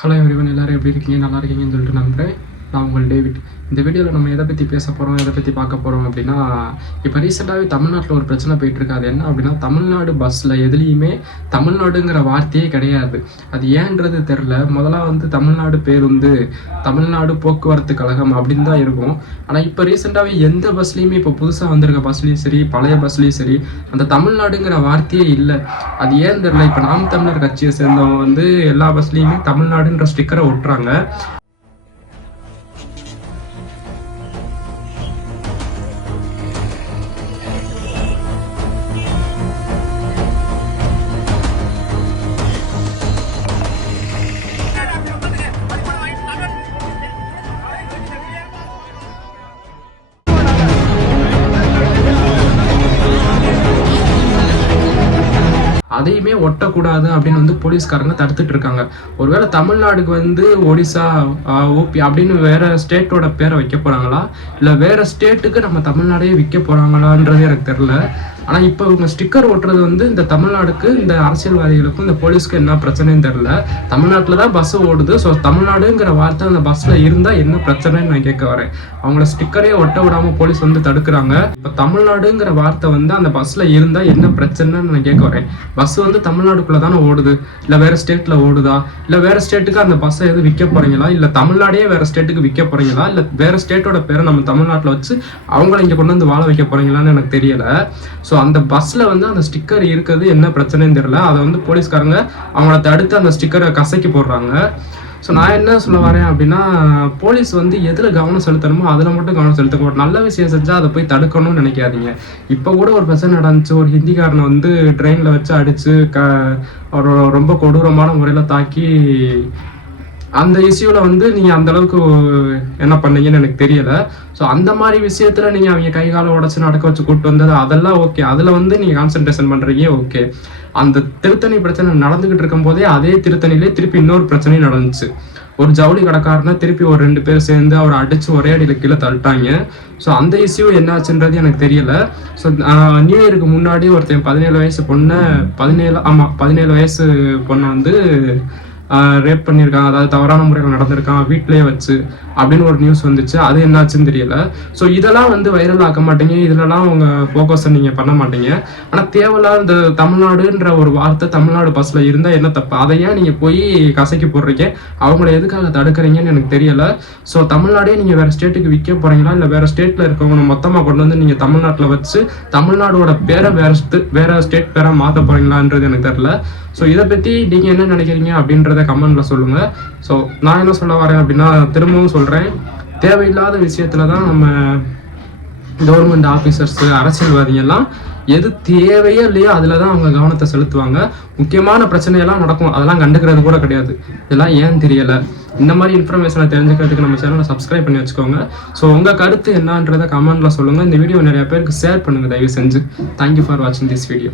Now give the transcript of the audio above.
Hello everyone, எல்லாரும் எப்படி இருக்கீங்க? நல்லா இருக்கீங்கன்னு சொல்லிட்டு நம்புகிறேன். நான் உங்கள் டேவிட். இந்த வீடியோவில் நம்ம எதை பற்றி பேச போகிறோம், எதை பற்றி பார்க்க போகிறோம் அப்படின்னா, இப்போ ரீசெண்டாகவே தமிழ்நாட்டில் ஒரு பிரச்சனை போயிட்டுருக்கு. அது என்ன அப்படின்னா, தமிழ்நாடு பஸ்ஸில் எதுலேயுமே தமிழ்நாடுங்கிற வார்த்தையே கிடையாது. அது ஏன்றது தெரில. முதல்ல வந்து தமிழ்நாடு பேருந்து, தமிழ்நாடு போக்குவரத்து கழகம் அப்படின்னு தான் இருக்கும். ஆனால் இப்போ ரீசெண்டாகவே எந்த பஸ்லேயுமே, இப்போ புதுசாக வந்திருக்க பஸ்லேயும் சரி, பழைய பஸ்லேயும் சரி, அந்த தமிழ்நாடுங்கிற வார்த்தையே இல்லை. அது ஏன் தெரில. இப்போ நாம் தமிழர் கட்சியை சேர்ந்தவங்க வந்து எல்லா பஸ்லேயுமே தமிழ்நாடுன்ற ஸ்டிக்கரை ஒட்டுறாங்க. அதையுமே ஒட்டக்கூடாது அப்படின்னு வந்து போலீஸ்காரங்க தடுத்துட்டு இருக்காங்க. ஒருவேளை தமிழ்நாடுக்கு வந்து ஒடிசா, ஊபி அப்படின்னு வேற ஸ்டேட்டோட பேரை வைக்க போறாங்களா, இல்லை வேற ஸ்டேட்டுக்கு நம்ம தமிழ்நாடே விற்க போறாங்களான்றது எனக்கு தெரியல. ஆனால் இப்போ இவங்க ஸ்டிக்கர் ஒட்டுறது வந்து இந்த தமிழ்நாடுக்கு, இந்த அரசியல்வாதிகளுக்கும் இந்த போலீஸ்க்கு என்ன பிரச்சனைன்னு தெரியல. தமிழ்நாட்டில் தான் பஸ் ஓடுது. ஸோ தமிழ்நாடுங்கிற வார்த்தை அந்த பஸ்ஸில் இருந்தால் என்ன பிரச்சனைன்னு நான் கேட்க வரேன். அவங்கள ஸ்டிக்கரே ஒட்ட விடாமல் போலீஸ் வந்து தடுக்கிறாங்க. இப்போ தமிழ்நாடுங்கிற வார்த்தை வந்து அந்த பஸ்ஸில் இருந்தால் என்ன பிரச்சனைன்னு நான் கேட்க வரேன். பஸ் வந்து தமிழ்நாடுக்குள்ளே தானே ஓடுது, இல்லை வேறு ஸ்டேட்டில் ஓடுதா, இல்லை வேறு ஸ்டேட்டுக்கு அந்த பஸ்ஸை எதுவும் விற்க போகிறீங்களா, இல்லை தமிழ்நாடே வேறு ஸ்டேட்டுக்கு விற்க போகிறீங்களா, இல்லை வேறு ஸ்டேட்டோட பேரை நம்ம தமிழ்நாட்டில் வச்சு அவங்கள இங்கே கொண்டு வந்து வாழ வைக்க போகிறீங்களான்னு எனக்கு தெரியலை. ஸோ அந்த பஸ்ஸில் வந்து அந்த ஸ்டிக்கர் இருக்கிறது என்ன பிரச்சனைன்னு தெரியல. அதை வந்து போலீஸ்காரங்க அவங்கள தடுத்து அந்த ஸ்டிக்கரை கசக்கி போடுறாங்க. ஸோ நான் என்ன சொல்ல வரேன் அப்படின்னா, போலீஸ் வந்து எதில் கவனம் செலுத்தணுமோ அதில் மட்டும் கவனம் செலுத்தணும். ஒரு நல்ல விஷயம் செஞ்சால் அதை போய் தடுக்கணும்னு நினைக்காதீங்க. இப்போ கூட ஒரு பிரச்சனை நடந்துச்சு. ஒரு ஹிந்திக்காரனை வந்து ட்ரெயினில் வச்சு அடித்து ஒரு ரொம்ப கொடூரமான முறையில் தாக்கி, அந்த இஷ்யூவில் வந்து நீங்கள் அந்தளவுக்கு என்ன பண்ணீங்கன்னு எனக்கு தெரியலை. ஸோ அந்த மாதிரி விஷயத்தில் நீங்கள் அவங்க கை காலை உடச்சி நடக்க வச்சு கூப்பிட்டு வந்தது அதெல்லாம் ஓகே. அதில் வந்து நீங்கள் கான்சன்ட்ரேஷன் பண்ணுறீங்க, ஓகே. அந்த திருத்தணி பிரச்சனை நடந்துக்கிட்டு இருக்கும் போதே அதே திருத்தணிலே திருப்பி இன்னொரு பிரச்சனையும் நடந்துச்சு. ஒரு ஜவுளி கடைக்காரனா திருப்பி ஒரு 2 பேர் சேர்ந்து அவரை அடித்து ஒரே அடியில் கீழே தள்ளிட்டாங்க. ஸோ அந்த இஷ்யூ என்னாச்சுன்றது எனக்கு தெரியல. ஸோ நியூ இயருக்கு முன்னாடி ஒருத்தன் 17 வயசு பொண்ணை 17 வயசு பொண்ணை வந்து ரேப் பண்ணியிருக்காங்க, அதாவது தவறான முறையில் நடந்திருக்கான் வீட்டிலேயே வச்சு அப்படின்னு ஒரு நியூஸ் வந்துச்சு. அது என்னாச்சுன்னு தெரியல. ஸோ இதெல்லாம் வந்து வைரல் ஆக்க மாட்டீங்க, இதிலலாம் அவங்க ஃபோக்கஸை நீங்கள் பண்ண மாட்டீங்க. ஆனால் தேவையில்லாத இந்த தமிழ்நாடுன்ற ஒரு வார்த்தை தமிழ்நாடு பஸ்ஸில் இருந்தால் என்ன தப்பு, அதையே நீங்கள் போய் கசக்கி போடுறீங்க. அவங்கள எதுக்காக தடுக்கிறீங்கன்னு எனக்கு தெரியலை. ஸோ தமிழ்நாடே நீங்கள் வேறு ஸ்டேட்டுக்கு விற்க போகிறீங்களா, இல்லை வேறு ஸ்டேட்டில் இருக்கவங்க மொத்தமாக கொண்டு வந்து நீங்கள் தமிழ்நாட்டில் வச்சு தமிழ்நாடோட பேரை வேறு ஸ்டேட் பேராக மாற்ற போகிறீங்களான்றது எனக்கு தெரியல. ஸோ இதை பற்றி நீங்கள் என்ன நினைக்கிறீங்க அப்படின்றத கமெண்ட்டில் சொல்லுங்கள். ஸோ நான் என்ன சொல்ல வரேன் அப்படின்னா, திரும்பவும் சொல்கிறேன், தேவையில்லாத விஷயத்தில் தான் நம்ம கவர்மெண்ட் ஆஃபீஸர்ஸு, அரசியல்வாதிகள்லாம் எது தேவையோ இல்லையோ அதில் தான் அவங்க கவனத்தை செலுத்துவாங்க. முக்கியமான பிரச்சனையெல்லாம் நடக்கும், அதெல்லாம் கண்டுக்கிறது கூட கிடையாது. இதெல்லாம் ஏன் தெரியலை. இந்த மாதிரி இன்ஃபர்மேஷனை தெரிஞ்சுக்கிறதுக்கு நம்ம சேனலை சப்ஸ்கிரைப் பண்ணி வச்சுக்கோங்க. ஸோ உங்கள் கருத்து என்னன்றதை கமெண்ட்டில் சொல்லுங்கள். இந்த வீடியோ நிறைய பேருக்கு ஷேர் பண்ணுங்கள் தயவு செஞ்சு. தேங்க்யூ ஃபார் வாட்சிங் திஸ் வீடியோ.